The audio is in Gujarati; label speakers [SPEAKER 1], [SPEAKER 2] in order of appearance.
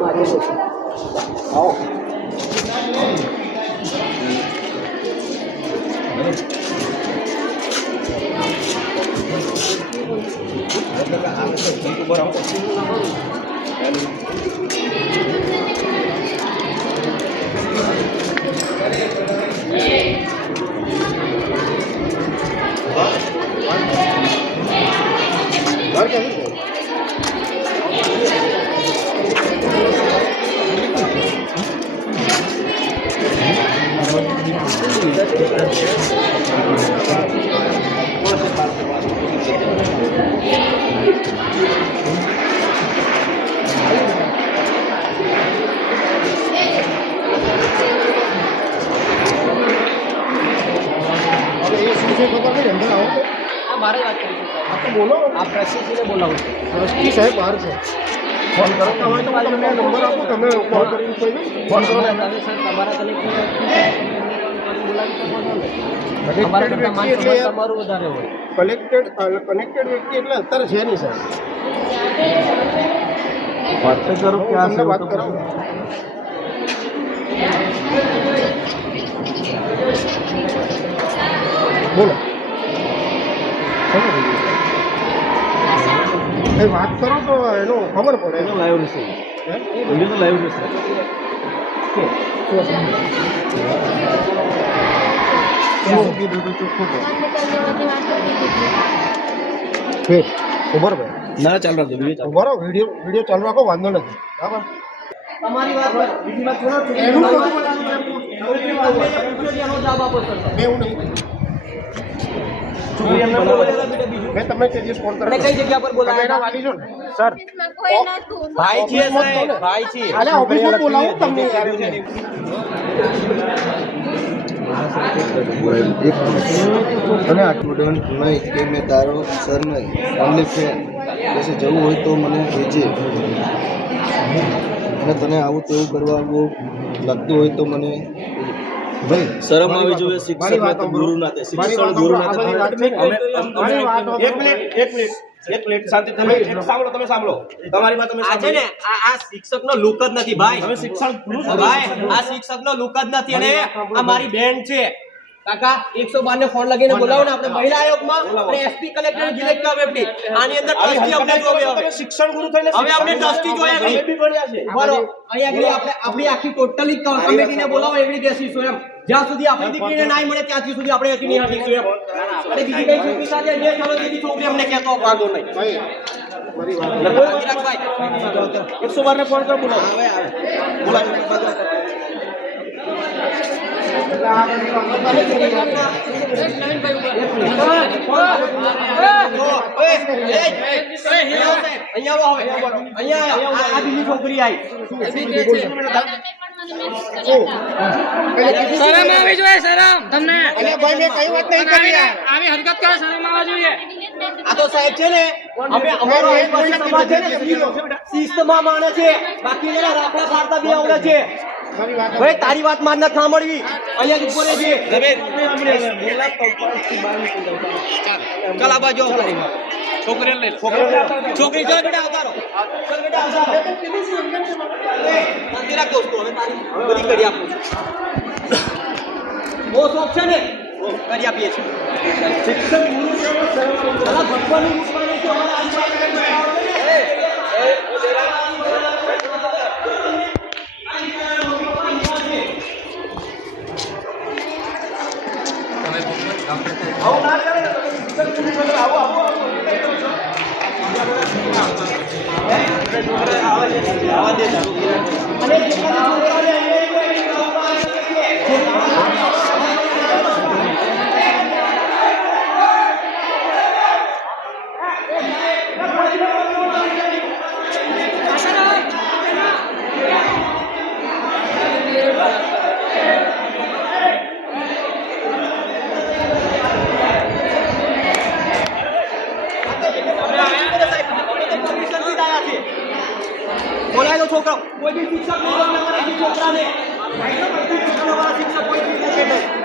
[SPEAKER 1] mà cái sự
[SPEAKER 2] đó Hãy subscribe cho kênh
[SPEAKER 3] Ghiền Mì Gõ Để không bỏ lỡ những video hấp dẫn
[SPEAKER 1] છે ખબર નહીં અંદર આવો.
[SPEAKER 2] આ મારે વાત કરી છે સાહેબ.
[SPEAKER 1] તો બોલો.
[SPEAKER 2] આ પ્રસિદ્ધિને બોલાવું. છું
[SPEAKER 1] ટ્રસ્ટી સાહેબ બહાર છે. ફોન કરો હોય તો હું તમને નંબર આપો તમે કોલ કરીને કોઈ ફોન કરો ને?
[SPEAKER 2] તમે સર તમારા હોય.
[SPEAKER 1] કલેક્ટેડ કનેક્ટેડ વ્યક્તિ એટલે અત્યારે છે નહીં સાહેબ.
[SPEAKER 4] વાત કરો
[SPEAKER 1] કે
[SPEAKER 4] આ
[SPEAKER 1] વાત કરાવું? બોલો. એ વાત કરો તો એનો ખબર પડે.
[SPEAKER 4] એનો લાઈવ રહેશે.
[SPEAKER 1] હે?
[SPEAKER 4] વીડિયો તો લાઈવ રહેશે. શું કીધું તો? ચોખ્ખું કહો
[SPEAKER 1] ફેર ઊભો રહો ભાઈ
[SPEAKER 4] ના ચાલ રાખજો વીડિયો
[SPEAKER 1] ઊભો રહો વીડિયો વીડિયો ચાલુ રાખો વાંધો નથી. બરાબર?
[SPEAKER 2] તમારી વાત બીજી વાત સુનો
[SPEAKER 1] એનું
[SPEAKER 2] જવાબ આપો સર
[SPEAKER 1] મેં એવું નહીં મેં તમને તે દિવસ ફોન કર્યો
[SPEAKER 2] કઈ જગ્યા પર
[SPEAKER 1] તમે એના વાલી છો ને?
[SPEAKER 4] સર.
[SPEAKER 2] ભાઈ છે સાહેબ ભાઈ છે
[SPEAKER 1] અલે ઓફિસમાં બોલાવું તમને
[SPEAKER 4] એક અને આટલું નહીં કે મેં તારો સર નહીં. ઓનલી ફ્રેન્ડ પછી જવું હોય તો મને કહેજે. અને તને આવું તેવું કરવા લાગતું હોય તો મને
[SPEAKER 3] શરમ આવી જોઈએ
[SPEAKER 1] મારી
[SPEAKER 3] શિક્ષક
[SPEAKER 1] વાત
[SPEAKER 3] નાતે ગુરુ નાતે
[SPEAKER 1] મારી વાત
[SPEAKER 3] શિક્ષણ ગુરુ
[SPEAKER 1] આ બધી વાત
[SPEAKER 3] નાતે
[SPEAKER 1] છે.
[SPEAKER 3] અમે અમે-
[SPEAKER 1] મારી વાત
[SPEAKER 3] એક મિનિટ એક મિનિટ એક મિનિટ શાંતિ તમે સાંભળો તમે સાંભળો. તમારી વાત તમે
[SPEAKER 2] આ ને આ આ શિક્ષકનો લુક જ નથી ભાઈ.
[SPEAKER 3] તમે શિક્ષણ
[SPEAKER 2] ભાઈ આ શિક્ષકનો લુક જ નથી. અને આ મારી બેન છે. કાકા 112 ને ફોન લગીને બોલાવો ને આપણે મહિલા આયોગમાં. અને એસપી કલેક્ટર જિલ્લા આની અંદર ટ્રસ્ટી અમને જોવે હવે.
[SPEAKER 3] શિક્ષણ ગુરુ થઈને
[SPEAKER 2] હવે ટ્રસ્ટી
[SPEAKER 3] બી ભણ્યા છે.
[SPEAKER 2] બરો અહીંયા આગળ આપણે આપણી આખી ટોટલી કમિટીને બોલાવો એવી બેસીશું એમ. જ્યાં સુધી આપણી દીકરીને ના મળે ત્યાં સુધી આપણે હજી નહીં હટીશું એમ અને બીજી કઈ છોકરી સાથે જે ચાલો તેની છોકરી અમને કહેતો વાંધો નહીં.
[SPEAKER 1] ભાઈ મારી વાત
[SPEAKER 2] વિરાટભાઈ,
[SPEAKER 3] એકસો બાર ને ફોન કરો બોલાવો બોલાવો
[SPEAKER 2] અહીંયા આવો હવે. અહીંયા આવો. આ- આ બીજી છોકરી. આવી
[SPEAKER 5] શરમ આવી જોઈએ શરમ. તમને
[SPEAKER 1] અલે ભાઈ મેં કઈ વાત નહીં કરી
[SPEAKER 5] આવી હરકત કરે શરમ આવવા જોઈએ.
[SPEAKER 2] આ તો સાહેબ છે ને અમે અમારો આદિવાસી સમાજ છે ને શિસ્તમાં માને છે. બાકી એના ને ફાડતા બી આવડે છે.
[SPEAKER 1] મારી
[SPEAKER 2] ભાઈ તારી વાત માન નથી સાંભળવી. અહીંયા જ બાજુ આવો. છોકરીને લઈ લો. છોકરી જો બેટા ચાલ. બેટા શાંતિ રાખ દોસ્તો હવે તારી બધી કરી આપું છું. બહુ શોખ છે ને? કરી આપીએ છીએ. શિક્ષક ગુરુ અલા આવો આવો બને છે અમારા આદિવાસી અને જેટલા છોકરાઓને અહીંયા બોલાય તો છોકરો કોઈ બી શિક્ષક નહીં બોલાવે મારા છોકરાને શિક્ષક કોઈ બી શિક્ષક કોઈ બી શિક્ષક નહીં